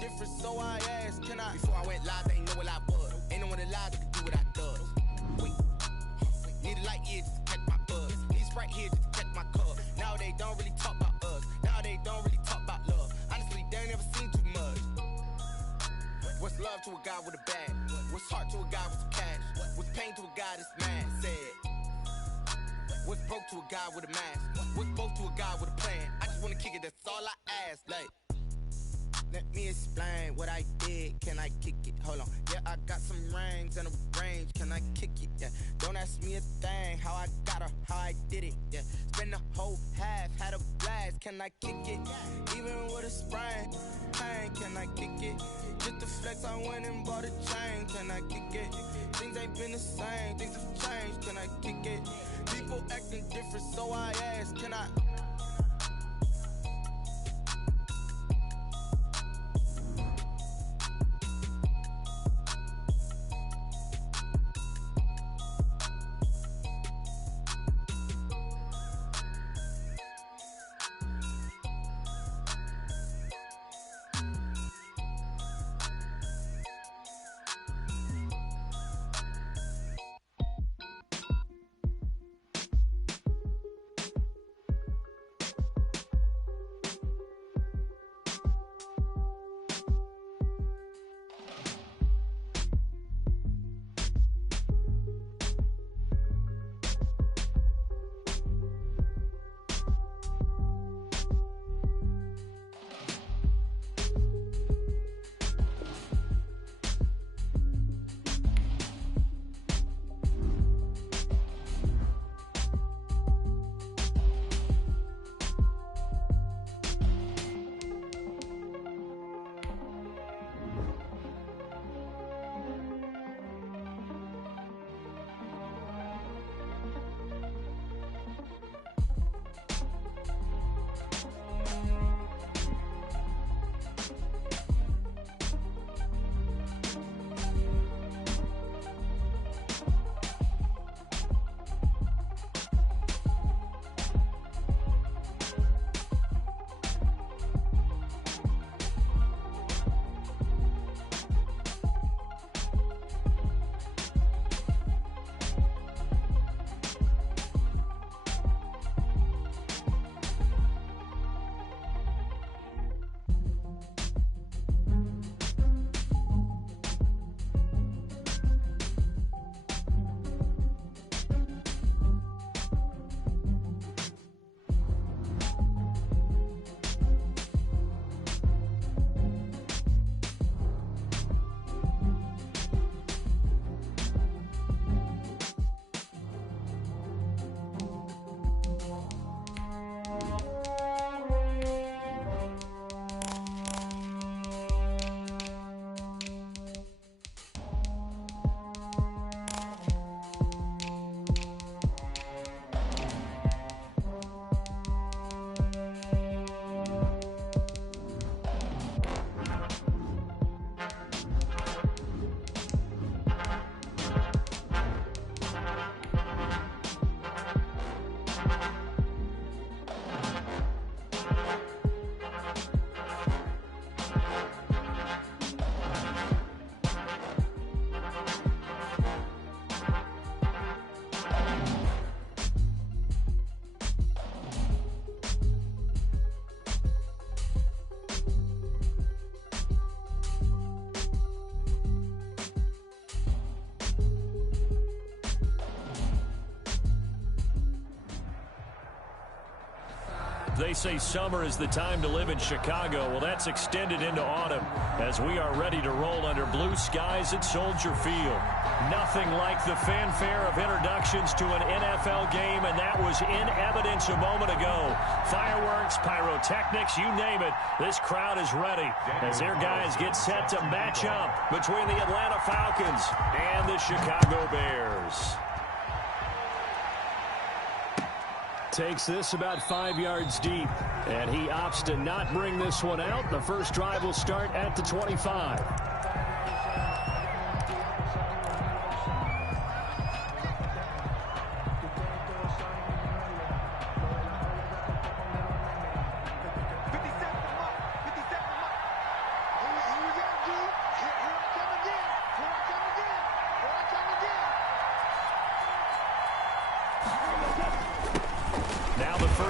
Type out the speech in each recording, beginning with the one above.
different, so I asked, can I? Before I went live, they ain't know what I was. Ain't no one alive that could do what I does. Wait, need a light here just to catch my buzz. Need Sprite here just to catch my cup. Now they don't really talk about us. Now they don't really talk about love. Honestly, they ain't never seen too much. What's love to a guy with a bag? What's heart to a guy with some cash? What's pain to a guy that's mad? Said. What's broke to a guy with a mask? What's both to a guy with a plan? I just wanna kick it, that's all I ask. Like, let me explain what I did. Can I kick it? Hold on. Yeah, I got some rings and a range. Can I kick it? Yeah. Don't ask me a thing. How I got her, how I did it. Yeah. Spend the whole half, had a blast. Can I kick it? Even with a sprain. Pain, can I kick it? Just to flex, I went and bought a chain. Can I kick it? Things ain't been the same. Things have changed. Can I kick it? People acting different, so I ask, can I? They say summer is the time to live in Chicago. Well, that's extended into autumn as we are ready to roll under blue skies at Soldier Field. Nothing like the fanfare of introductions to an NFL game, and that was in evidence a moment ago. Fireworks, pyrotechnics, you name it. This crowd is ready as their guys get set to match up between the Atlanta Falcons and the Chicago Bears. Takes this about 5 yards deep, and he opts to not bring this one out. The first drive will start at the 25.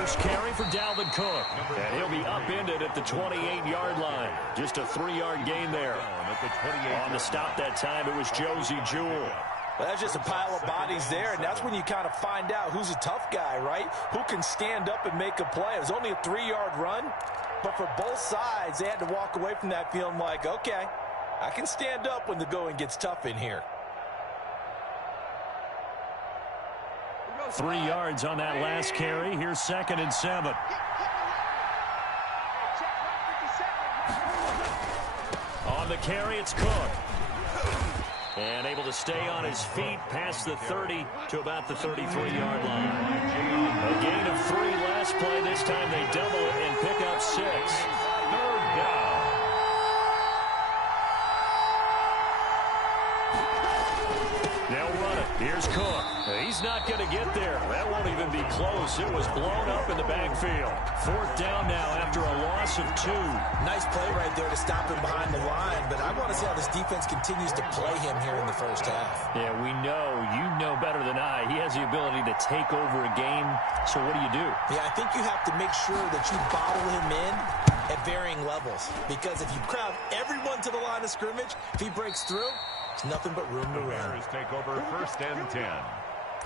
first carry for Dalvin Cook. And he'll be upended at the 28-yard line. Just a 3-yard gain there. On the stop that time, it was Josie Jewell. Well, that's just a pile of bodies there, and that's when you kind of find out who's a tough guy, right? Who can stand up and make a play. It was only a 3-yard run, but for both sides, they had to walk away from that feeling like, okay, I can stand up when the going gets tough in here. 3 yards on that last carry. Here's 2nd and 7. On the carry, it's Cook. And able to stay on his feet past the 30 to about the 33-yard line. A gain of 3 last play. This time they double it and pick up 6. 3rd down. They'll run it. Here's Cook. He's not going to get there. That won't even be close. It was blown up in the backfield. 4th down now after a loss of 2. Nice play right there to stop him behind the line, but I want to see how this defense continues to play him here in the first half. Yeah, we know. You know better than I. He has the ability to take over a game, so what do you do? Yeah, I think you have to make sure that you bottle him in at varying levels, because if you crowd everyone to the line of scrimmage, if he breaks through, there's nothing but room to run. The Bears take over 1st and 10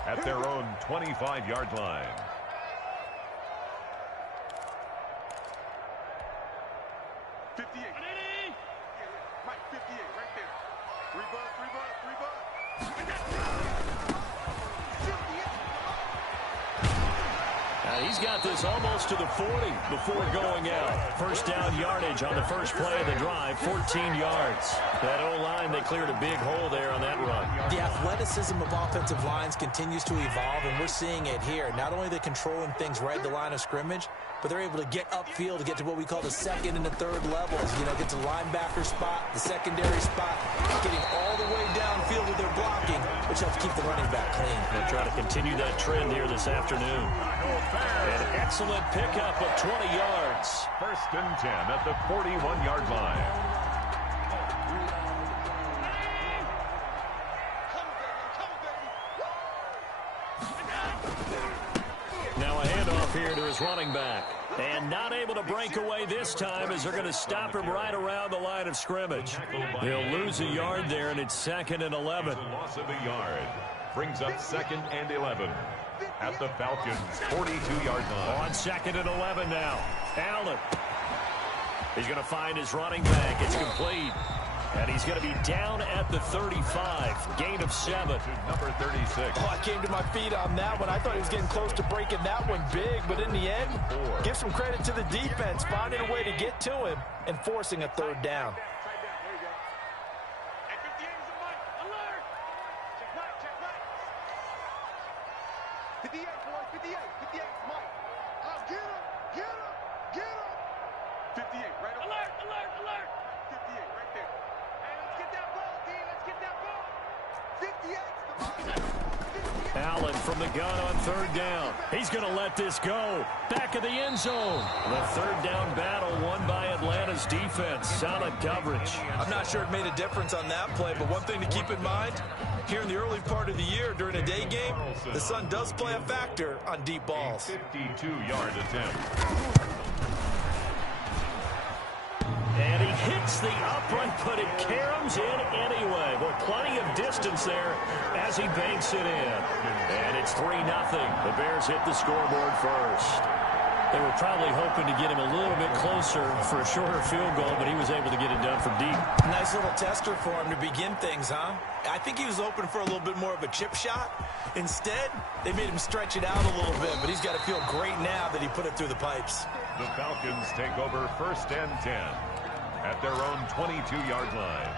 at their own 25-yard line. He's got this almost to the 40 before going out. 1st down yardage on the first play of the drive, 14 yards. That O-line, they cleared a big hole there on that run. The athleticism of offensive lines continues to evolve, and we're seeing it here. Not only are they controlling things right at the line of scrimmage, but they're able to get upfield to get to what we call the 2nd and the 3rd levels. You know, get to the linebacker spot, the secondary spot, getting all the way downfield with their blocking, which helps keep the running back clean. They'll try to continue that trend here this afternoon. An excellent pickup of 20 yards. 1st and 10 at the 41-yard line. Now a handoff here to his running back. And not able to break away this time as they're going to stop him right around the line of scrimmage. They'll lose a yard there, and it's 2nd and 11. Loss of a yard brings up 2nd and 11 at the Falcons' 42-yard line. On 2nd and 11 now. Allen. He's going to find his running back. It's complete. And he's going to be down at the 35. Gain of 7. Number 36. Oh, I came to my feet on that one. I thought he was getting close to breaking that one big, but in the end, give some credit to the defense, finding a way to get to him and forcing a 3rd down. Allen from the gun on 3rd down. He's going to let this go. Back of the end zone. The 3rd down battle won by Atlanta's defense. Solid coverage. I'm not sure it made a difference on that play, but one thing to keep in mind, here in the early part of the year during a day game, the sun does play a factor on deep balls. 52-yard attempt. And he hits the upright, but it caroms in anyway. Well, plenty of distance there as he banks it in. And it's 3-0. The Bears hit the scoreboard first. They were probably hoping to get him a little bit closer for a shorter field goal, but he was able to get it done from deep. Nice little tester for him to begin things, huh? I think he was open for a little bit more of a chip shot. Instead, they made him stretch it out a little bit, but he's got to feel great now that he put it through the pipes. The Falcons take over 1st and 10 at their own 22-yard line.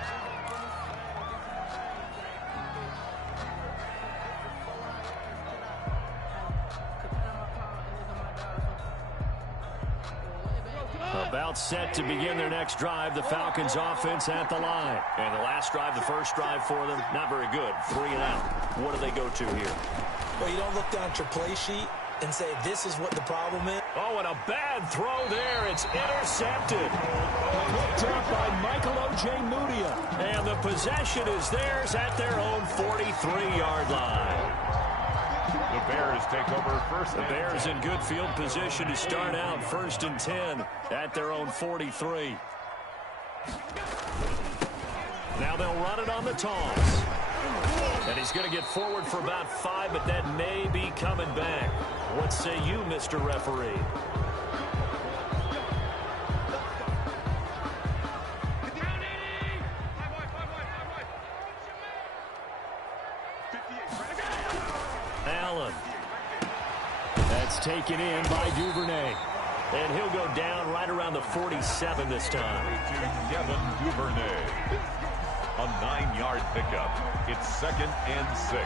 About set to begin their next drive. The Falcons offense at the line. And the last drive, the first drive for them, not very good. 3 and out. What do they go to here? Well, you don't look down at your play sheet and say this is what the problem is. Oh, and a bad throw there. It's intercepted. Picked up by Michael Ojemudia. And the possession is theirs at their own 43-yard line. The Bears take over first. The Bears in good field position to start out 1st and 10 at their own 43. Now they'll run it on the toss. And he's going to get forward for about 5, but that may be coming back. What say you, Mr. Referee? Allen. That's taken in by Duvernay. And he'll go down right around the 47 this time. Kevin Duvernay. A 9-yard pickup. It's 2nd and 6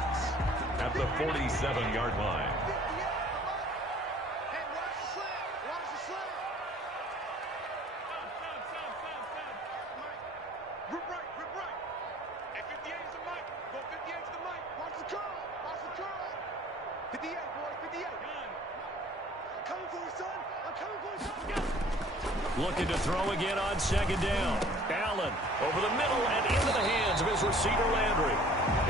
at the 47-yard line. Looking to throw again on 2nd down. Allen over the middle and into the hands of his receiver Landry.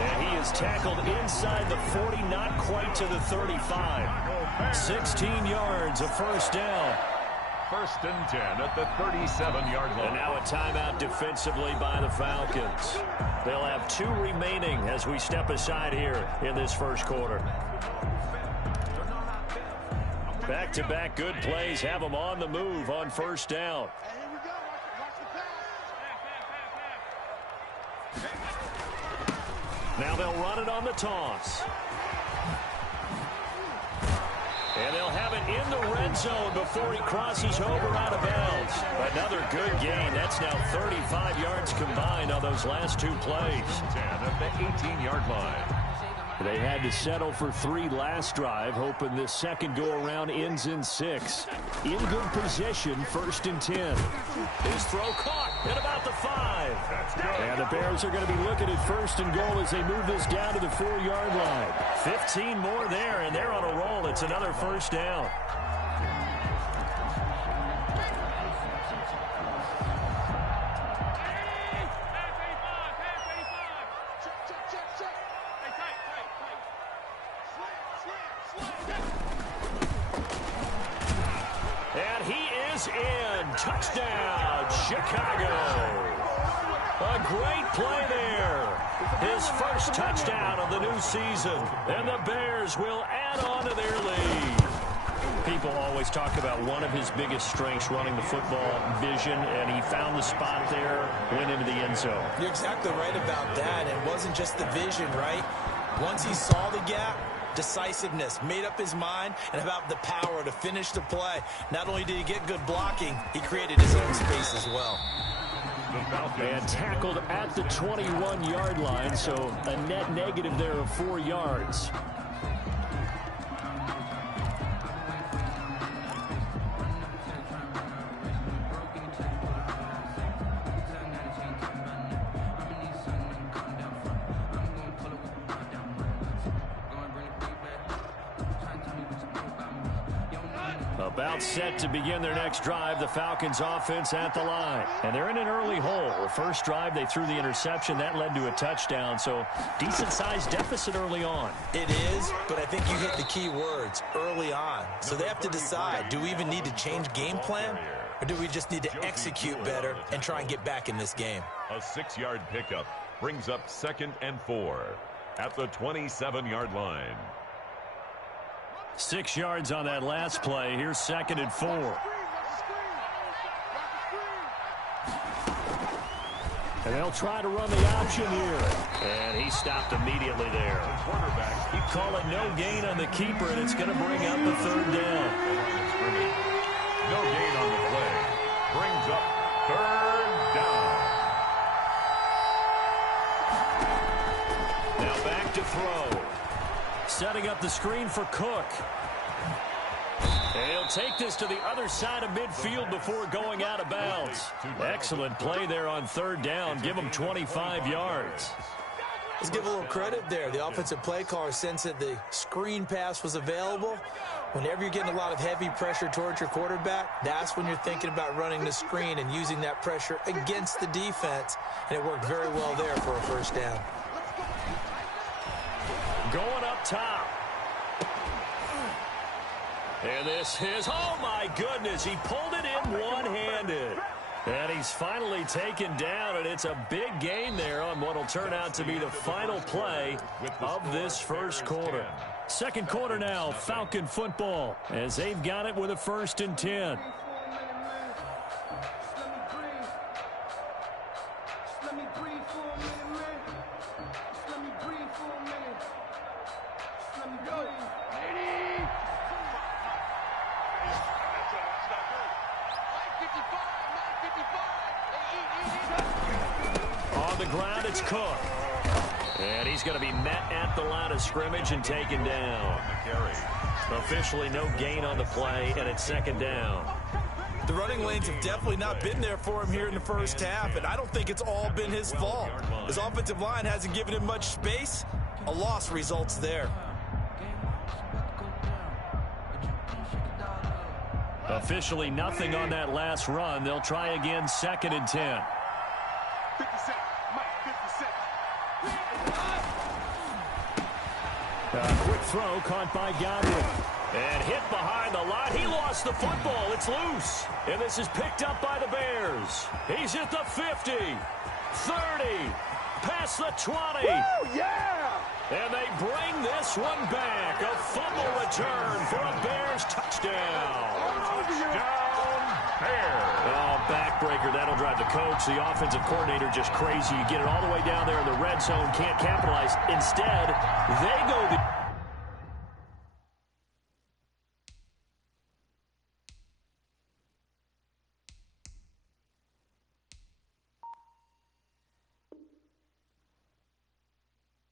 And he is tackled inside the 40, not quite to the 35. 16 yards, a 1st down. 1st and 10 at the 37-yard line. And now a timeout defensively by the Falcons. They'll have 2 remaining as we step aside here in this 1st quarter. Back-to-back good plays have them on the move on 1st down. Now they'll run it on the toss. And they'll have it in the red zone before he crosses over out of bounds. Another good gain. That's now 35 yards combined on those last 2 plays. 10 at the 18-yard line. They had to settle for 3 last drive, hoping this second go-around ends in 6. In good position, 1st and 10. His throw caught at about the 5. And the Bears are going to be looking at 1st and goal as they move this down to the 4-yard line. 15 more there, and they're on a roll. It's another 1st down. And he is in. Touchdown, Chicago. A great play there. His 1st touchdown of the new season. And the Bears will add on to their lead. People always talk about one of his biggest strengths, running the football, vision, and he found the spot there, went into the end zone. You're exactly right about that. It wasn't just the vision, right? Once he saw the gap, decisiveness, made up his mind, and about the power to finish the play. Not only did he get good blocking, he created his own space as well. And tackled at the 21-yard line, so a net negative there of 4 yards. About set to begin their next drive, the Falcons offense at the line. And they're in an early hole. The first drive, they threw the interception. That led to a touchdown, so decent-sized deficit early on. It is, but I think you hit the key words, early on. So they have to decide, do we even need to change game plan? Or do we just need to execute better and try and get back in this game? A 6-yard pickup brings up 2nd and 4 at the 27-yard line. 6 yards on that last play. Here's 2nd and 4. And they'll try to run the option here. And he stopped immediately there. Quarterback, You call it no gain on the keeper, and it's going to bring up the 3rd down. no gain on the play. Brings up 3rd down. Now back to throw. Setting up the screen for Cook. And he'll take this to the other side of midfield before going out of bounds. Excellent play there on 3rd down. Give him 25 yards. Let's give a little credit there. The offensive play caller sensed that the screen pass was available. Whenever you're getting a lot of heavy pressure towards your quarterback, that's when you're thinking about running the screen and using that pressure against the defense. And it worked very well there for a 1st down. Going up top. And this is, oh my goodness, he pulled it in one-handed. And he's finally taken down, and it's a big gain there on what will turn out to be the final play of this first quarter. Second quarter now, Falcon football, as they've got it with a 1st and 10. On the ground, it's Cook. And he's going to be met at the line of scrimmage and taken down. Officially no gain on the play, and it's 2nd down. The running lanes have definitely not been there for him here in the first half, and I don't think it's all been his fault. His offensive line hasn't given him much space. A loss results there. Officially nothing on that last run. They'll try again, 2nd and 10. A quick throw caught by Godwin. And hit behind the line. He lost the football. It's loose. And this is picked up by the Bears. He's at the 50, 30, past the 20. Woo, yeah! And they bring this one back. A fumble return for a Bears touchdown. Touchdown, Bears. Oh, backbreaker. That'll drive the coach, the offensive coordinator, just crazy. You get it all the way down there in the red zone, can't capitalize. Instead, they go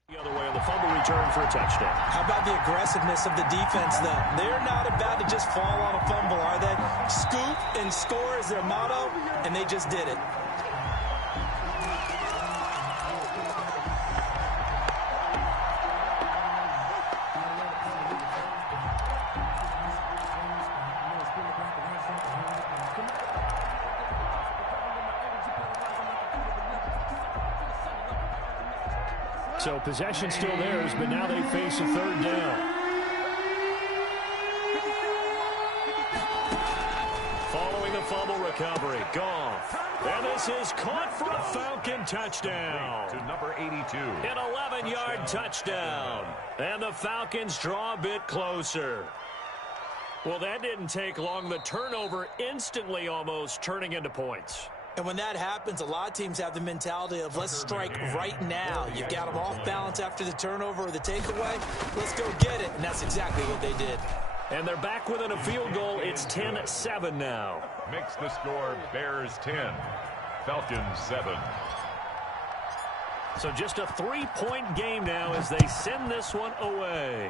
the other way on the fumble return for a touchdown. How about the aggressiveness of the defense, though? They're not about to just fall on a fumble, are they? Scoop and score is their motto, and they just did it. So possession still theirs, but now they face a 3rd down. Following the fumble recovery, Goff. And this is caught for a Falcon touchdown. To number 82. An 11-yard touchdown. And the Falcons draw a bit closer. Well, that didn't take long. The turnover instantly almost turning into points. And when that happens, a lot of teams have the mentality of let's strike right now. You've got them off balance after the turnover or the takeaway. Let's go get it. And that's exactly what they did. And they're back within a field goal. It's 10-7 now. Makes the score Bears 10, Falcons 7. So just a 3-point game now as they send this one away.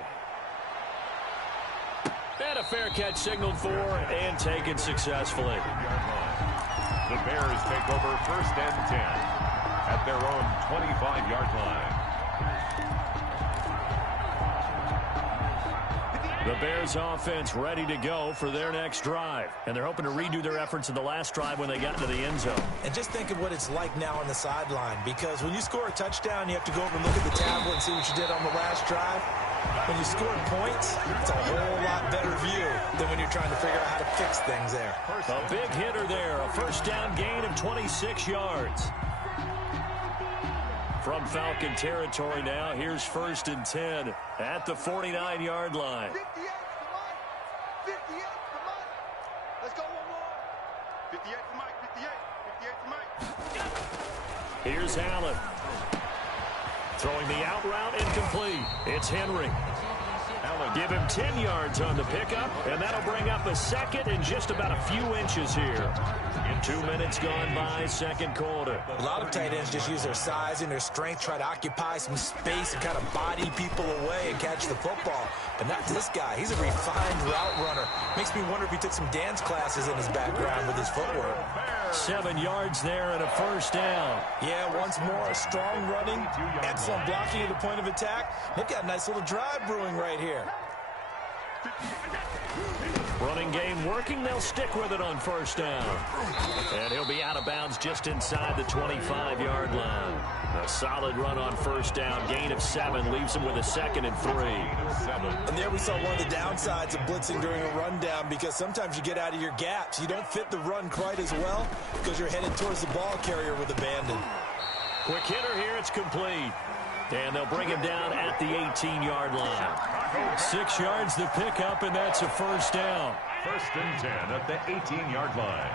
And a fair catch signaled for and taken successfully. The Bears take over 1st and 10 at their own 25-yard line. The Bears offense ready to go for their next drive. And they're hoping to redo their efforts in the last drive when they got into the end zone. And just think of what it's like now on the sideline, because when you score a touchdown, you have to go over and look at the tablet and see what you did on the last drive. When you score points, it's a whole lot better view than when you're trying to figure out how to fix things there. A big hitter there, a 1st down gain of 26 yards. From Falcon territory now, here's 1st and 10 at the 49-yard line. 58, come on. Let's go one more. 58 for Mike, 58 for Mike. Here's Allen. Throwing the out route incomplete. It's Henry. Allen give him 10 yards on the pickup, and that'll bring up a 2nd and just about a few inches here. 2 minutes gone by, 2nd quarter. A lot of tight ends just use their size and their strength, try to occupy some space and kind of body people away and catch the football. But not this guy. He's a refined route runner. Makes me wonder if he took some dance classes in his background with his footwork. 7 yards there and a 1st down. Yeah, once more, strong running, excellent blocking at the point of attack. They've got a nice little drive brewing right here. Running game working. They'll stick with it on first down. And he'll be out of bounds just inside the 25-yard line. A solid run on first down. Gain of 7 leaves him with a 2nd and 3. And there we saw one of the downsides of blitzing during a rundown, because sometimes you get out of your gaps. You don't fit the run quite as well because you're headed towards the ball carrier with abandon. Quick hitter here. It's complete. And they'll bring him down at the 18-yard line. 6 yards to pick up, and that's a first down. 1st and 10 at the 18-yard line.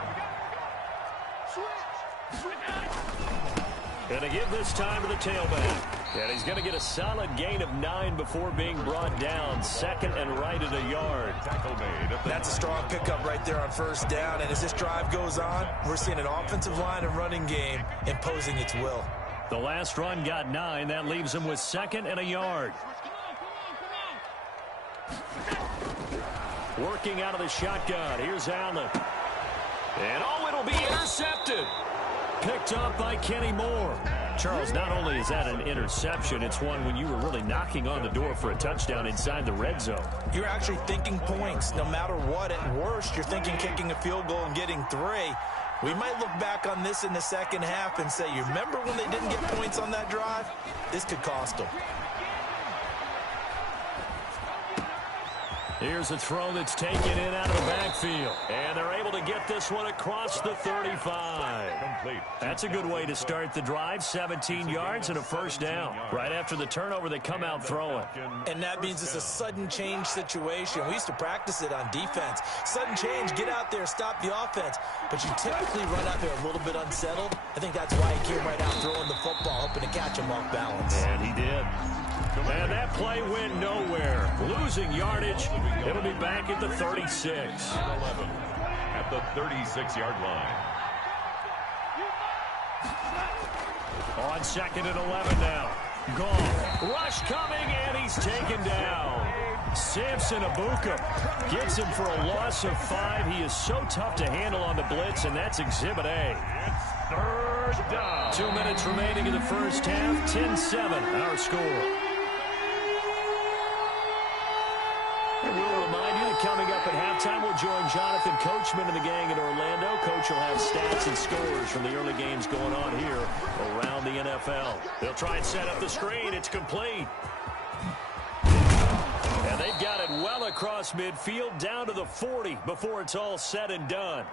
Going to give this time to the tailback. And he's going to get a solid gain of 9 before being brought down. 2nd and right at a yard. Tackle made. That's a strong pickup right there on first down. And as this drive goes on, we're seeing an offensive line and running game imposing its will. The last run got 9. That leaves him with 2nd and a yard. Working out of the shotgun. Here's Allen. And it'll be intercepted. Picked up by Kenny Moore. Charles, not only is that an interception, it's one when you were really knocking on the door for a touchdown inside the red zone. You're actually thinking points. No matter what, at worst, you're thinking kicking a field goal and getting 3. We might look back on this in the second half and say, you remember when they didn't get points on that drive? This could cost them. Here's a throw that's taken in out of the backfield. And they're able to get this one across the 35. Complete. That's a good way to start the drive. 17 yards and a first down. Right after the turnover, they come out throwing. And that means it's a sudden change situation. We used to practice it on defense. Sudden change, get out there, stop the offense. But you typically run out there a little bit unsettled. I think that's why he came right out throwing the football, hoping to catch him off balance. And he did. And that play went nowhere. Losing yardage. It'll be back at the 36. 11 at the 36-yard line. On 2nd and 11 now. Gone. Rush coming, and he's taken down. Samson Abuka gets him for a loss of 5. He is so tough to handle on the blitz, and that's Exhibit A. It's 3rd down. 2 minutes remaining in the first half. 10-7, our score. We'll remind you that coming up at halftime, we'll join Jonathan Coachman and the gang in Orlando. Coach will have stats and scores from the early games going on here around the NFL. They'll try and set up the screen. It's complete. And they've got it well across midfield, down to the 40 before it's all said and done.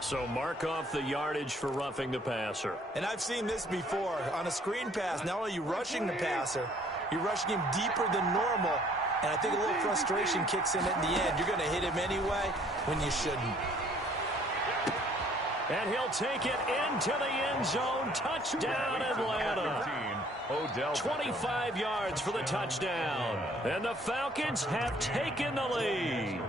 So mark off the yardage for roughing the passer. And I've seen this before. On a screen pass, not only are you rushing the passer, you're rushing him deeper than normal. And I think a little frustration kicks in at the end. You're going to hit him anyway when you shouldn't. And he'll take it into the end zone. Touchdown, Atlanta. 25 yards for the touchdown. And the Falcons have taken the lead.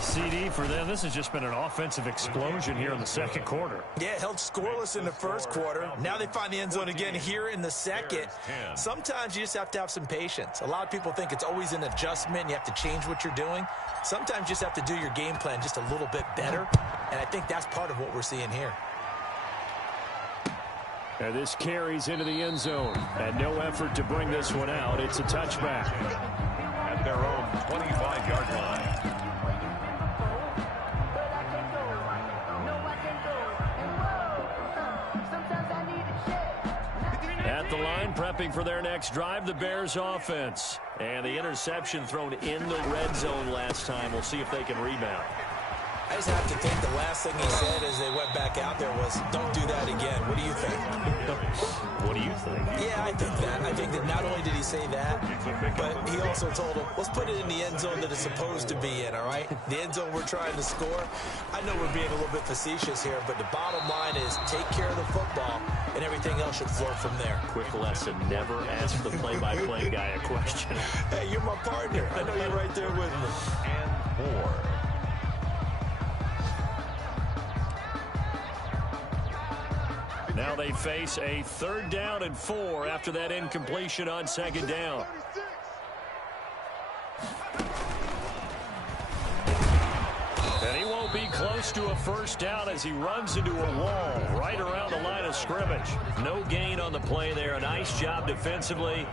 CD for them. This has just been an offensive explosion here in the second quarter. Yeah, held scoreless in the first quarter. Now they find the end zone again here in the second. Sometimes you just have to have some patience. A lot of people think it's always an adjustment. You have to change what you're doing. Sometimes you just have to do your game plan just a little bit better. And I think that's part of what we're seeing here. And this carries into the end zone. And no effort to bring this one out. It's a touchback. At their own 25-yard line. At the line, prepping for their next drive, the Bears offense. And the interception thrown in the red zone last time. We'll see if they can rebound. I just have to think the last thing he said as they went back out there was, don't do that again. What do you think? What do you think? Yeah, I think that. I think that not only did he say that, but he also told him, let's put it in the end zone that it's supposed to be in, all right? The end zone we're trying to score. I know we're being a little bit facetious here, but the bottom line is take care of the football, and everything else should flow from there. Quick lesson, never ask the play-by-play guy a question. Hey, you're my partner. I know you're right there with me. And 4. Now they face a 3rd down and 4 after that incompletion on 2nd down. And he won't be close to a first down as he runs into a wall right around the line of scrimmage. No gain on the play there. A nice job defensively,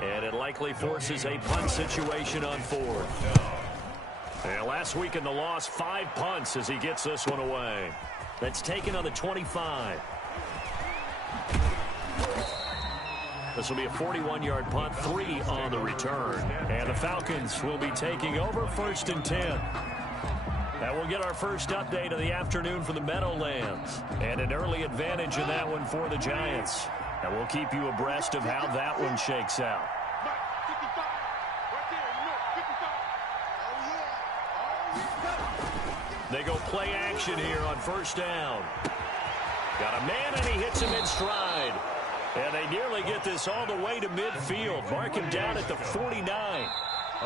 and it likely forces a punt situation on fourth. And last week in the loss, 5 punts as he gets this one away. That's taken on the 25. This will be a 41-yard punt, 3 on the return. And the Falcons will be taking over 1st and 10. And we'll get our first update of the afternoon for the Meadowlands. And an early advantage in that one for the Giants. And we'll keep you abreast of how that one shakes out. They go play action here on 1st down. Got a man, and he hits him in stride. And they nearly get this all the way to midfield. Mark him down at the 49.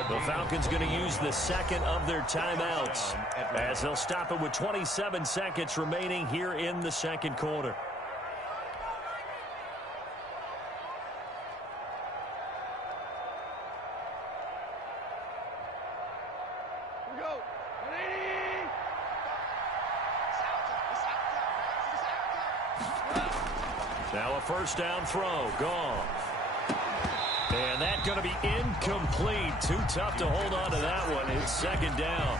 The Falcons going to use the second of their timeouts as they'll stop it with 27 seconds remaining here in the second quarter. Now a first down throw. Gone. And that's going to be incomplete. Too tough to hold on to that one. It's second down.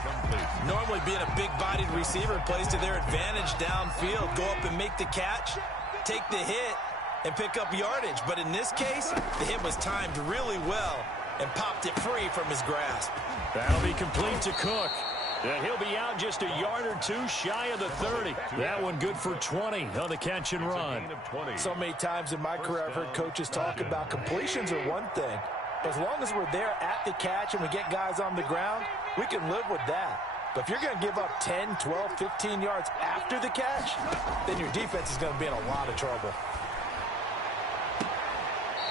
Normally being a big-bodied receiver plays to their advantage downfield. Go up and make the catch, take the hit, and pick up yardage. But in this case, the hit was timed really well and popped it free from his grasp. That'll be complete to Cook. And he'll be out just a yard or two shy of the 30. That one good for 20 on the catch and run. So many times in my career I've heard coaches talk about completions are one thing. But as long as we're there at the catch and we get guys on the ground, we can live with that. But if you're going to give up 10, 12, 15 yards after the catch, then your defense is going to be in a lot of trouble.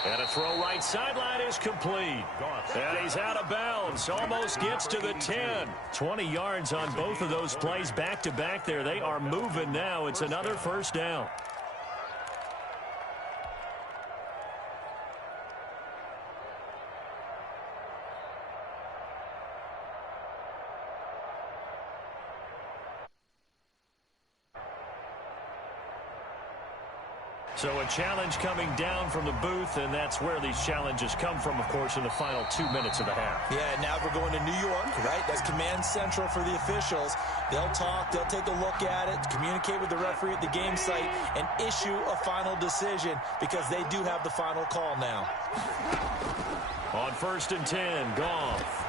And a throw right sideline is complete. And he's out of bounds. Almost gets to the 10. 20 yards on both of those plays back-to-back there. They are moving now. It's another first down. So a challenge coming down from the booth, and that's where these challenges come from, of course, in the final 2 minutes of the half. Yeah, now we're going to New York, right? That's command central for the officials. They'll talk, they'll take a look at it, communicate with the referee at the game site, and issue a final decision because they do have the final call now. On 1st and 10, Goff.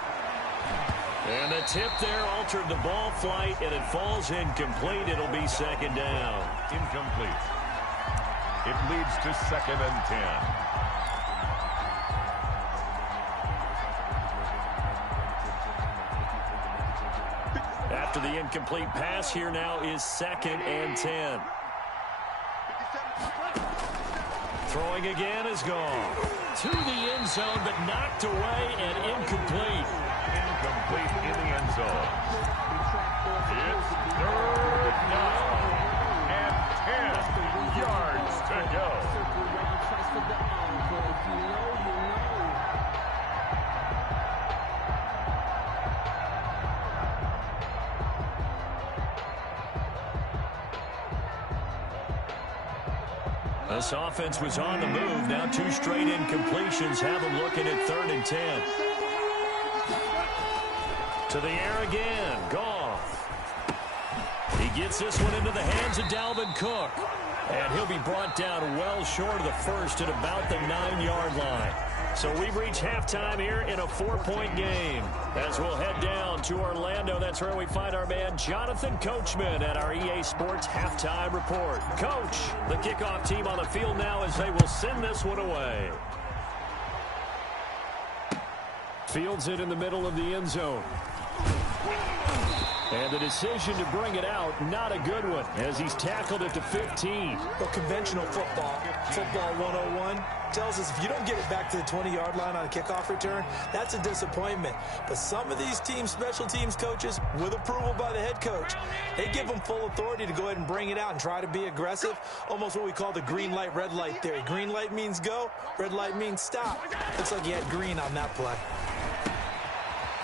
And the tip there altered the ball flight, and it falls incomplete. It'll be second down. Incomplete. It leads to 2nd and 10. After the incomplete pass, here now is 2nd and 10. Throwing again is gone. To the end zone, but knocked away and incomplete. Incomplete in the end zone. It's 3rd down and 10 yards to go. This offense was on the move. Now 2 straight incompletions have them looking at 3rd and 10. To the air again. Goff. He gets this one into the hands of Dalvin Cook. And he'll be brought down well short of the first at about the 9-yard line. So we've reached halftime here in a 4-point game. As we'll head down to Orlando, that's where we find our man Jonathan Coachman at our EA Sports Halftime Report. Coach, the kickoff team on the field now as they will send this one away. Fields it in the middle of the end zone. And the decision to bring it out, not a good one, as he's tackled it to 15. Well, conventional football 101, tells us if you don't get it back to the 20-yard line on a kickoff return, that's a disappointment. But some of these teams, special teams coaches, with approval by the head coach, they give them full authority to go ahead and bring it out and try to be aggressive, almost what we call the green light, red light theory. Green light means go, red light means stop. Looks like he had green on that play.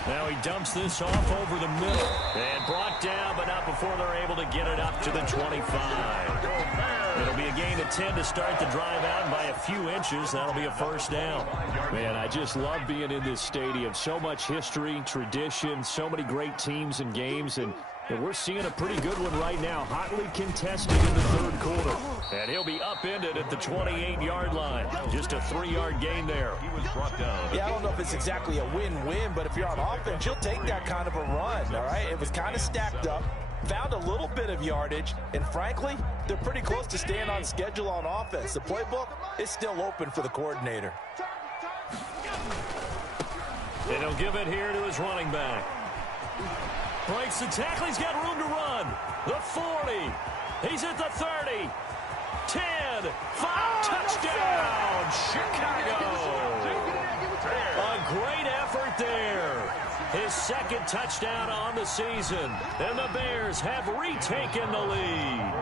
Now he dumps this off over the middle. And brought down, but not before they're able to get it up to the 25. It'll be a gain of 10 to start the drive out, and by a few inches, that'll be a first down. Man, I just love being in this stadium. So much history, tradition, so many great teams and games, and we're seeing a pretty good one right now, hotly contested in the third quarter. And he'll be upended at the 28-yard line. Just a 3-yard gain there. He was brought down. Yeah, I don't know if it's exactly a win-win, but if you're on offense, you'll take that kind of a run, all right? It was kind of stacked up, found a little bit of yardage, and frankly, they're pretty close to staying on schedule on offense. The playbook is still open for the coordinator. And he'll give it here to his running back. Breaks the tackle. He's got room to run. The 40. He's at the 30. 10. 5. Touchdown, Chicago. A great effort there. His second touchdown on the season. And the Bears have retaken the lead.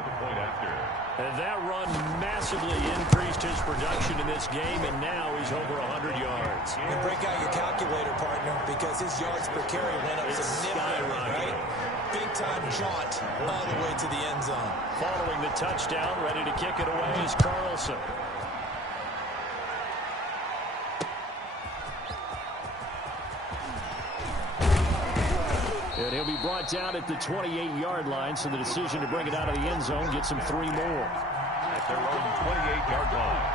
And that run massively increased his production in this game, and now he's over 100 yards. And break out your calculator, partner, because his yards per carry went up significantly, right? Big-time jaunt all the way to the end zone. Following the touchdown, ready to kick it away is Carlson. And he'll be brought down at the 28-yard line, so the decision to bring it out of the end zone gets him 3 more. At their own 28-yard line.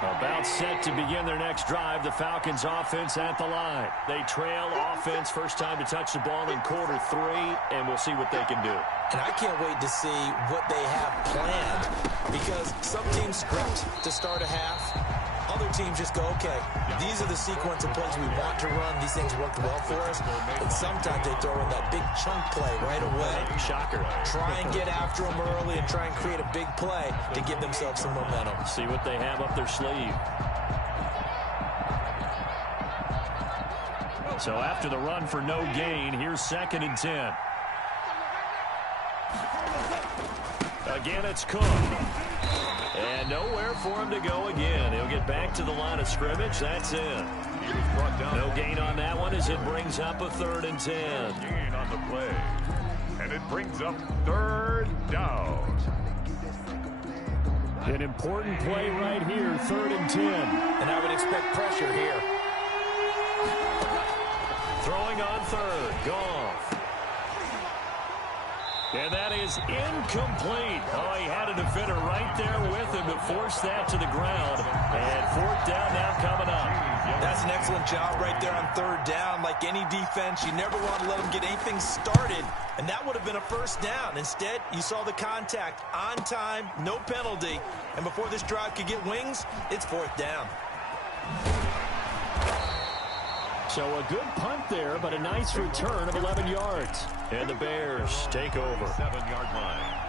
About set to begin their next drive, the Falcons offense at the line. They trail offense, first time to touch the ball in quarter 3, and we'll see what they can do. And I can't wait to see what they have planned, because some teams script to start a half. Other teams just go, okay, these are the sequence of plays we want to run. These things worked well for us. And sometimes they throw in that big chunk play right away. Shocker. Try and get after them early and try and create a big play to give themselves some momentum. See what they have up their sleeve. So after the run for no gain, here's 2nd and 10. Again, it's Cook. And nowhere for him to go again. He'll get back to the line of scrimmage. That's it. He was brought down. No gain on that one as it brings up a 3rd and 10. Gain on the play. And it brings up 3rd down. An important play right here, 3rd and 10. And I would expect pressure here. Throwing on 3rd. Goff. And that is incomplete. Oh, he had a defender right there with him to force that to the ground. And 4th down now coming up. That's an excellent job right there on 3rd down. Like any defense, you never want to let them get anything started. And that would have been a first down. Instead, you saw the contact on time, no penalty. And before this drive could get wings, it's 4th down. So a good punt there, but a nice return of 11 yards. And the Bears take over. 7-yard line.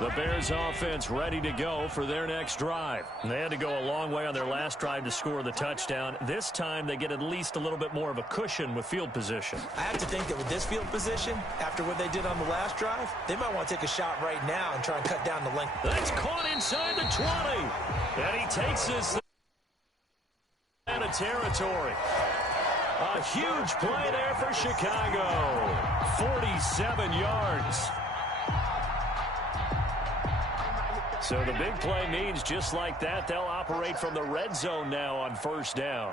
The Bears offense ready to go for their next drive. They had to go a long way on their last drive to score the touchdown. This time they get at least a little bit more of a cushion with field position. I have to think that with this field position, after what they did on the last drive, they might want to take a shot right now and try and cut down the length. That's caught inside the 20. And he takes this out of territory. A huge play there for Chicago. 47 yards. So the big play means just like that, they'll operate from the red zone now on 1st down.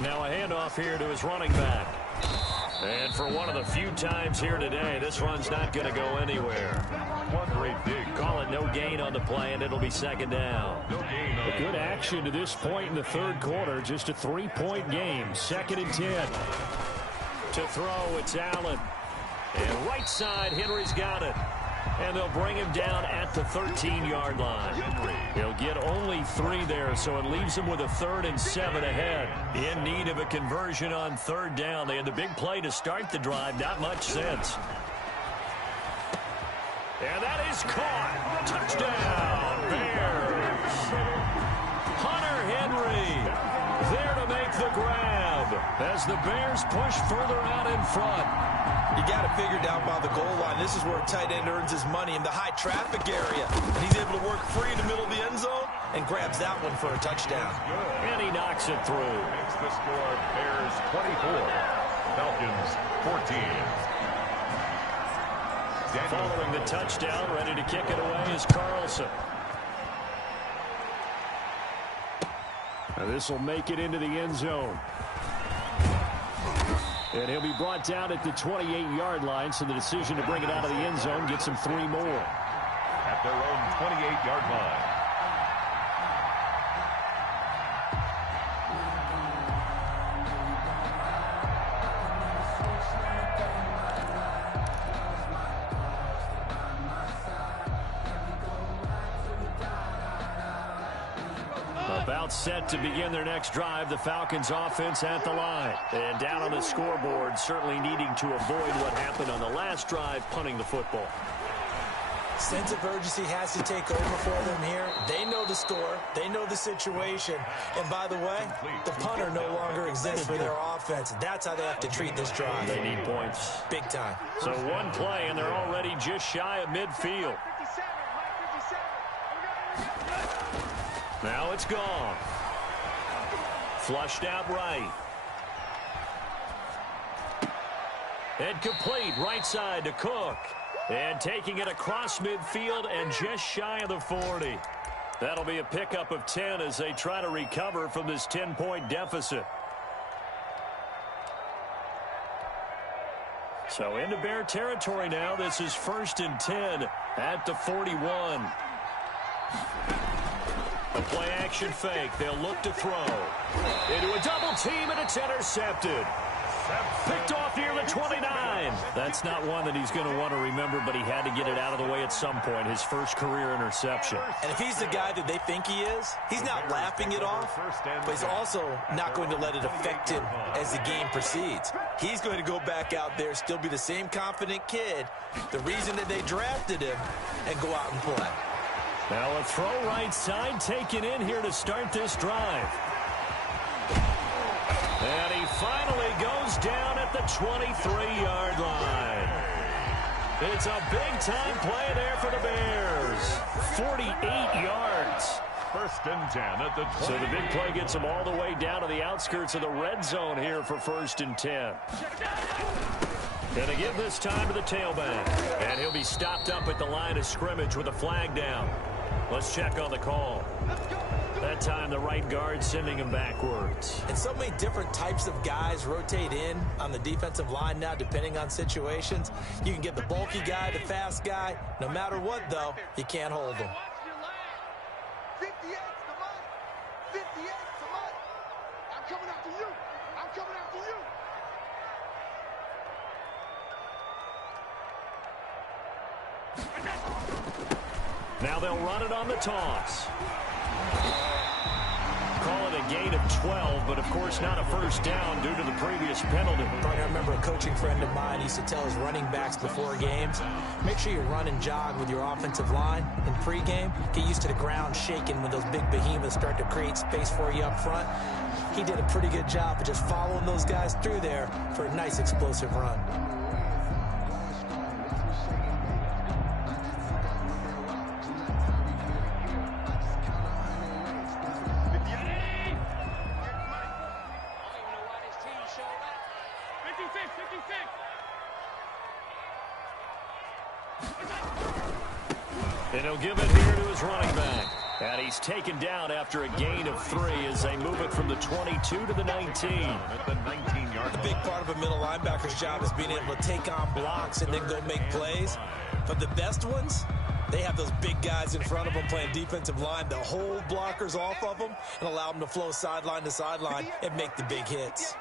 Now a handoff here to his running back. And for one of the few times here today, this run's not going to go anywhere. One great dig. Call it no gain on the play, and it'll be 2nd down. No gain. A good action to this point in the 3rd quarter. Just a 3-point game. 2nd and 10. To throw, it's Allen. And right side, Henry's got it. And they'll bring him down at the 13-yard line. He'll get only 3 there, so it leaves him with a 3rd and 7 ahead. In need of a conversion on 3rd down. They had the big play to start the drive. Not much sense. And that is caught. Touchdown, Bears. Hunter Henry there to make the grab as the Bears push further out in front. You got to figure down by the goal line. This is where a tight end earns his money, in the high traffic area. And he's able to work free in the middle of the end zone and grabs that one for a touchdown. And he knocks it through. Makes the score Bears 24, Falcons 14. Following the touchdown, ready to kick it away is Carlson. This will make it into the end zone. And he'll be brought down at the 28-yard line, so the decision to bring it out of the end zone gets him 3 more. At their own 28-yard line. About set to begin their next drive, the Falcons offense at the line. And down on the scoreboard, certainly needing to avoid what happened on the last drive, punting the football. Sense of urgency has to take over for them here. They know the score. They know the situation. And by the way, the punter no longer exists for their offense. That's how they have to treat this drive. They need points. Big time. So one play, and they're already just shy of midfield. Now it's gone. Flushed out right. And complete right side to Cook. And taking it across midfield and just shy of the 40. That'll be a pickup of 10 as they try to recover from this 10-point deficit. So into Bear territory now. This is 1st and 10 at the 41. A play-action fake. They'll look to throw. Into a double team, and it's intercepted. Picked off near the 29. That's not one that he's going to want to remember, but he had to get it out of the way at some point. His first career interception. And if he's the guy that they think he is, he's not laughing it off, but he's also not going to let it affect him as the game proceeds. He's going to go back out there, still be the same confident kid, the reason that they drafted him, and go out and play. Now a throw right side taken in here to start this drive. And he finally goes down at the 23-yard line. It's a big-time play there for the Bears. 48 yards. 1st and 10 at the 20. So the big play gets him all the way down to the outskirts of the red zone here for 1st and 10. And they give this time to the tailback. And he'll be stopped up at the line of scrimmage with a flag down. Let's check on the call. That time the right guard sending him backwards. And so many different types of guys rotate in on the defensive line now, depending on situations. You can get the bulky guy, the fast guy. No matter what, though, you can't hold them. 58's the money. 58's the money. I'm coming after you. I'm coming after you. Now they'll run it on the toss. Call it a gain of 12, but of course not a first down due to the previous penalty. I remember a coaching friend of mine used to tell his running backs before games, make sure you run and jog with your offensive line in pregame. Get used to the ground shaking when those big behemoths start to create space for you up front. He did a pretty good job of just following those guys through there for a nice explosive run. And he'll give it here to his running back. And he's taken down after a gain of 3 as they move it from the 22 to the 19. At the 19-yard A big part of a middle linebacker's job is being able to take on blocks and then go make plays. But the best ones, they have those big guys in front of them playing defensive line to hold blockers off of them and allow them to flow sideline to sideline and make the big hits.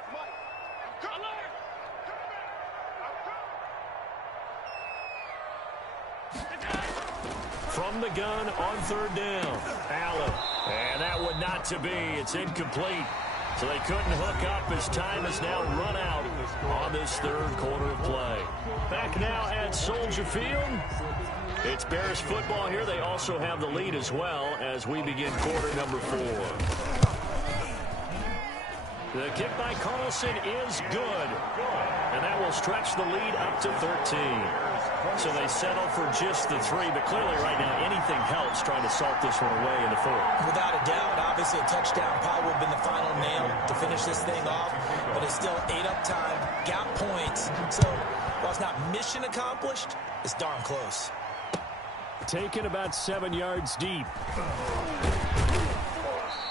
From the gun on 3rd down. Allen. And that would not to be. It's incomplete. So they couldn't hook up as time is now run out on this 3rd quarter of play. Back now at Soldier Field. It's Bears football here. They also have the lead as well as we begin quarter number 4. The kick by Carlson is good. And that will stretch the lead up to 13. So they settle for just the 3, but clearly right now anything helps trying to salt this one away in the 4th. Without a doubt, obviously a touchdown probably would have been the final nail to finish this thing off, but it's still 8 up time, got points. So while it's not mission accomplished, it's darn close. Taken about 7 yards deep.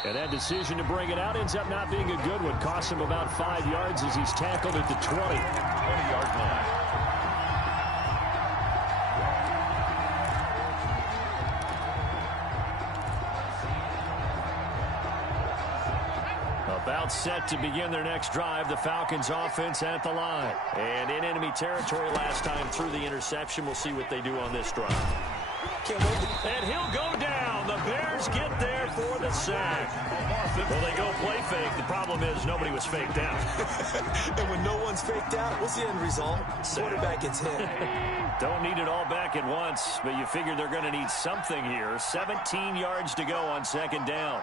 And that decision to bring it out ends up not being a good one. Costs him about 5 yards as he's tackled at the 20-yard line. About set to begin their next drive. The Falcons offense at the line. And in enemy territory last time through the interception. We'll see what they do on this drive. And he'll go down. The Bears get there for the sack. Well, they go play fake. The problem is nobody was faked out. And when no one's faked out, what's the end result? Quarterback gets hit. Don't need it all back at once, but you figure they're going to need something here. 17 yards to go on 2nd down.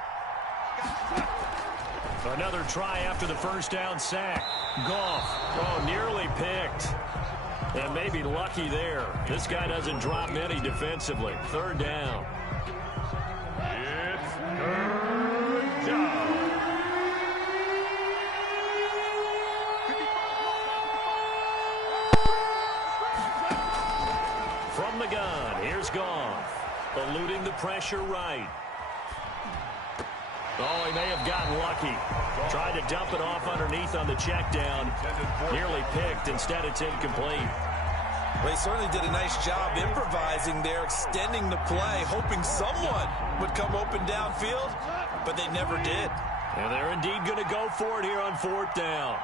Another try after the first down sack. Goff, nearly picked. And maybe lucky there. This guy doesn't drop many defensively. 3rd down. It's 3rd down. From the gun, here's Goff. Eluding the pressure right. Oh, he may have gotten lucky. Tried to dump it off underneath on the check down. Nearly picked. Instead, it's incomplete. Well, he certainly did a nice job improvising there, extending the play, hoping someone would come open downfield, but they never did. And they're indeed going to go for it here on 4th down.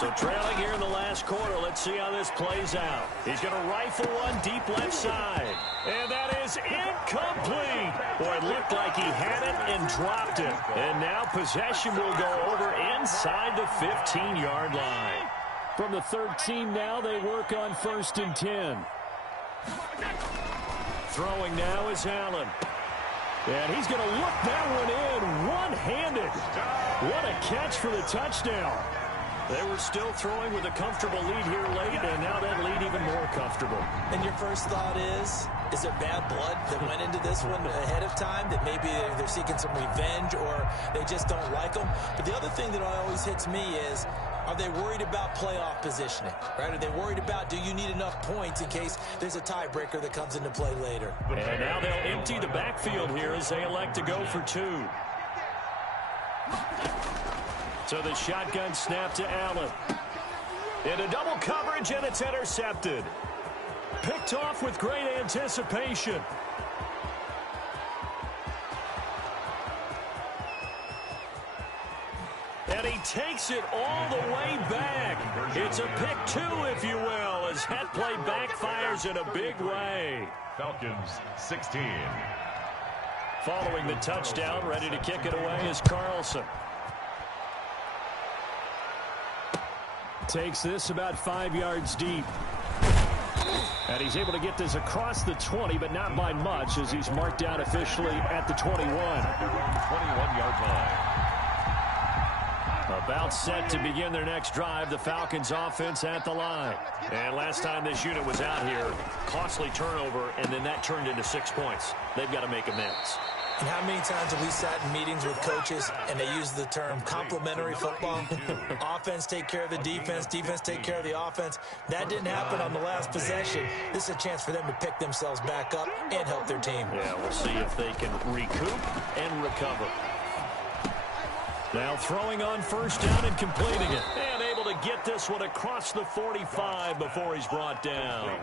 So trailing here in the last quarter, let's see how this plays out. He's going to rifle one deep left side. And that is incomplete. Boy, it looked like he had it and dropped it. And now possession will go over inside the 15-yard line. From the 13 now, they work on 1st and 10. Throwing now is Allen. And he's going to look that one in one-handed. What a catch for the touchdown. They were still throwing with a comfortable lead here late, and now that lead even more comfortable. And your first thought is there bad blood that went into this one ahead of time, that maybe they're seeking some revenge or they just don't like them? But the other thing that always hits me is, are they worried about playoff positioning, right? Are they worried about, do you need enough points in case there's a tiebreaker that comes into play later? And now they'll empty the backfield here as they elect to go for 2. So the shotgun snap to Allen. Into double coverage, and it's intercepted. Picked off with great anticipation. And he takes it all the way back. It's a pick 2, if you will, as that play backfires in a big way. Falcons 16. Following the touchdown, ready to kick it away is Carlson. Takes this about 5 yards deep. And he's able to get this across the 20, but not by much, as he's marked down officially at the 21. 21-yard line. About set to begin their next drive, the Falcons offense at the line. And last time this unit was out here, costly turnover, and then that turned into 6 points. They've got to make amends. And how many times have we sat in meetings with coaches and they use the term complementary football? Offense take care of the defense, defense take care of the offense. That didn't happen on the last possession. This is a chance for them to pick themselves back up and help their team. Yeah, we'll see if they can recoup and recover. Now throwing on first down and completing it. And able to get this one across the 45 before he's brought down.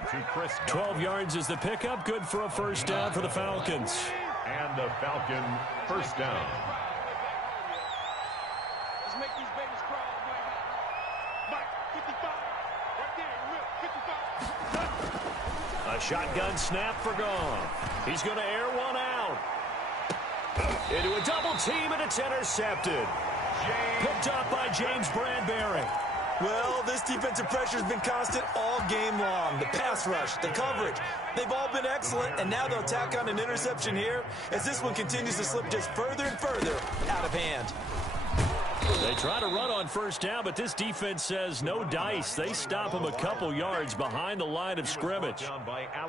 12 yards is the pickup. Good for a first down for the Falcons. And the Falcon first down. Let's make these babies cry all night. Mike, 55. Right there, 55. A shotgun snap for Goff. He's going to air one out. Into a double team, and it's intercepted. Picked up by James Bradbury. Well, this defensive pressure has been constant all game long. The pass rush, the coverage, they've all been excellent, and now they'll tack on an interception here as this one continues to slip just further and further out of hand. They try to run on first down, but this defense says no dice. They stop them a couple yards behind the line of scrimmage.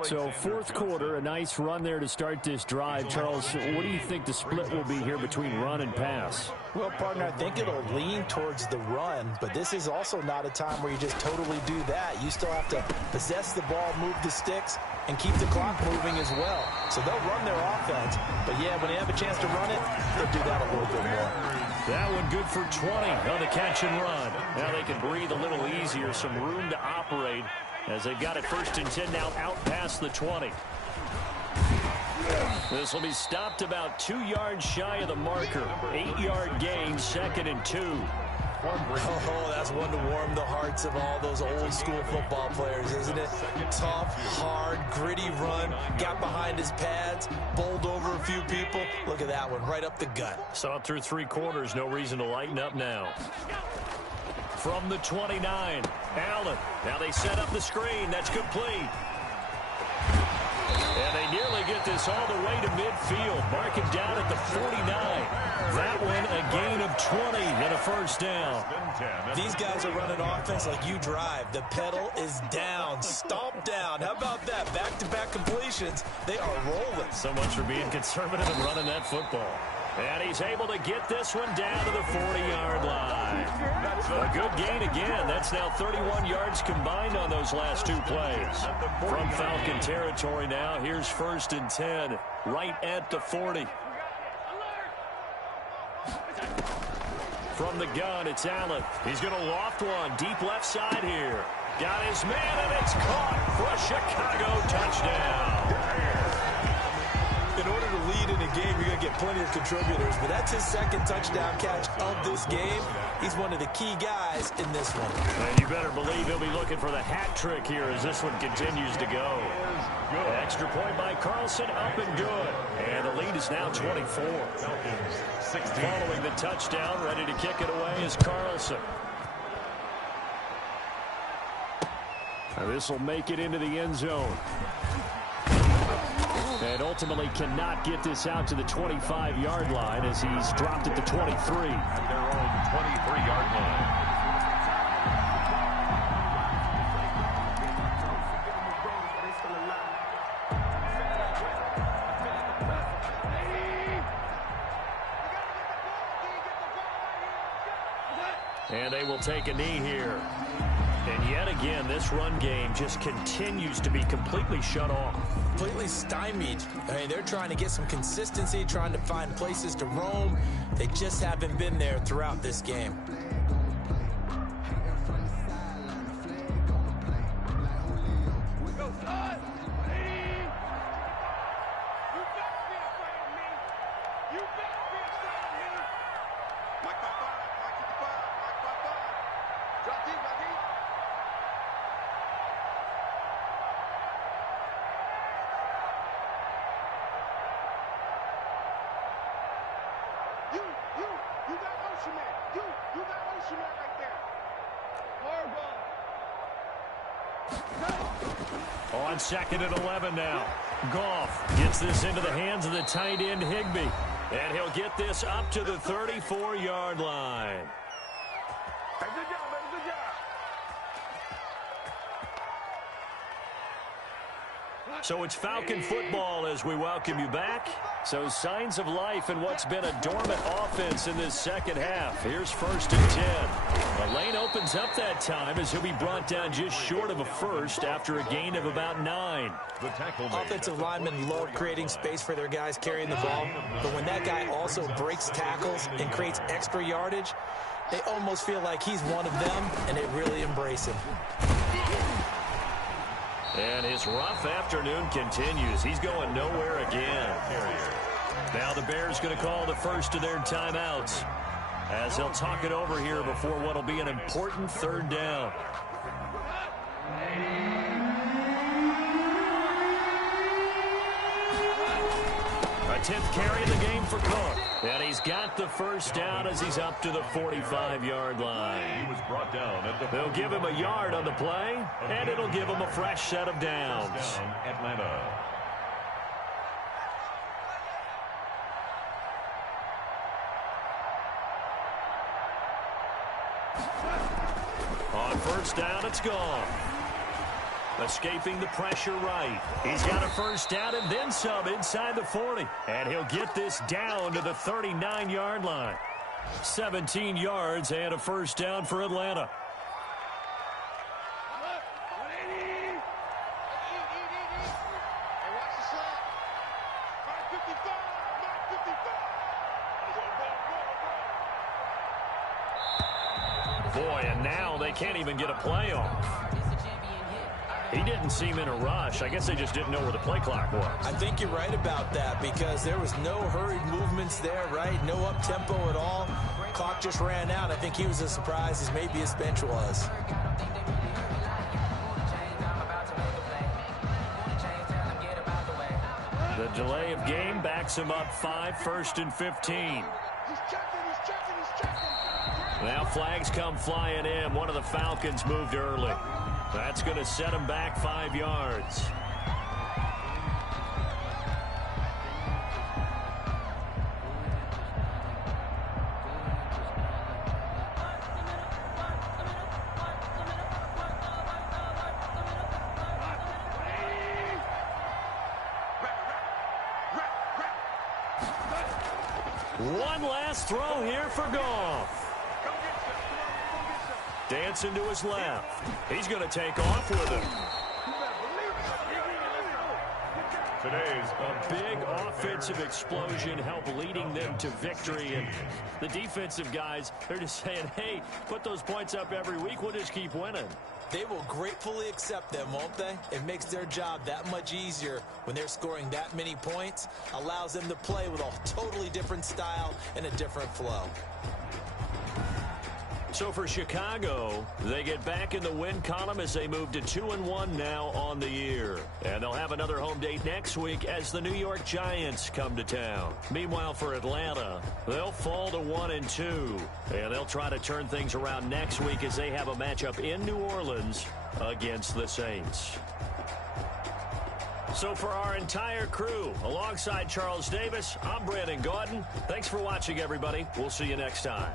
So fourth quarter, a nice run there to start this drive. Charles, what do you think the split will be here between run and pass? Well, partner, I think it'll lean towards the run, but this is also not a time where you just totally do that. You still have to possess the ball, move the sticks, and keep the clock moving as well. So they'll run their offense, but yeah, when they have a chance to run it, they'll do that a little bit more. That one good for 20 on the catch and run. Now they can breathe a little easier, some room to operate as they've got it 1st and 10 now out past the 20. This will be stopped about 2 yards shy of the marker. 8-yard gain, 2nd and 2. Oh, that's one to warm the hearts of all those old school football players, isn't it? Tough, hard, gritty run, got behind his pads, bowled over a few people. Look at that one, right up the gut. Saw it through 3 quarters, no reason to lighten up now. From the 29, Allen. Now they set up the screen, that's complete. And they nearly get this all the way to midfield. Mark it down at the 49. That one a gain of 20 and a 1st down. These guys are running offense like you drive. The pedal is down, stomp down. How about that? Back-to-back completions. They are rolling. So much for being conservative and running that football. And he's able to get this one down to the 40-yard line. A good gain again. That's now 31 yards combined on those last 2 plays. From Falcon territory now, here's 1st and 10, right at the 40. From the gun, it's Allen. He's going to loft one deep left side here. Got his man, and it's caught for a Chicago touchdown. In order to lead in a game, you're going to get plenty of contributors, but that's his 2nd touchdown catch of this game. He's one of the key guys in this one. And you better believe he'll be looking for the hat trick here as this one continues to go. Extra point by Carlson, up and good. And the lead is now 24. Following the touchdown, ready to kick it away is Carlson. Now this will make it into the end zone. And ultimately cannot get this out to the 25-yard line as he's dropped at the 23. At their own 23-yard line. And they will take a knee here. And yet again, this run game just continues to be completely shut off. Completely stymied. I mean, they're trying to get some consistency, trying to find places to roam. They just haven't been there throughout this game. On 2nd and 11 now. Goff gets this into the hands of the tight end Higbee. And he'll get this up to the 34-yard line. Hey, good job, baby, good job. So it's Falcon football as we welcome you back. So signs of life in what's been a dormant offense in this 2nd half. Here's 1st and 10. The lane opens up that time as he'll be brought down just short of a 1st after a gain of about 9. Offensive linemen love creating space for their guys carrying the ball, but when that guy also breaks tackles and creates extra yardage, they almost feel like he's one of them, and they really embrace him. And his rough afternoon continues. He's going nowhere again. Now the Bears going to call the first of their timeouts as they'll talk it over here before what will be an important 3rd down. A 10th carry of the game for Cook. And he's got the 1st down as he's up to the 45-yard line. He was brought down at the They'll give him a yard on the play, and it'll give him a fresh set of downs. Atlanta. First down, it's gone. Escaping the pressure right. He's got a first down and then some inside the 40. And he'll get this down to the 39-yard line. 17 yards and a first down for Atlanta. Boy, and now they can't even get a play off. He didn't seem in a rush. I guess they just didn't know where the play clock was. I think you're right about that because there was no hurried movements there, right? No up-tempo at all. Clock just ran out. I think he was as surprised as maybe his bench was. The delay of game backs him up 5, 1st and 15. Now flags come flying in. One of the Falcons moved early. That's going to set him back 5 yards. One last throw here for Goff. Dancing to his left. He's going to take off with it. Today's a big offensive explosion helped leading them to victory. And the defensive guys, they're just saying, hey, put those points up every week. We'll just keep winning. They will gratefully accept them, won't they? It makes their job that much easier when they're scoring that many points. Allows them to play with a totally different style and a different flow. So for Chicago, they get back in the win column as they move to 2-1 now on the year. And they'll have another home date next week as the New York Giants come to town. Meanwhile, for Atlanta, they'll fall to 1-2. And they'll try to turn things around next week as they have a matchup in New Orleans against the Saints. So for our entire crew, alongside Charles Davis, I'm Brandon Gaudin. Thanks for watching, everybody. We'll see you next time.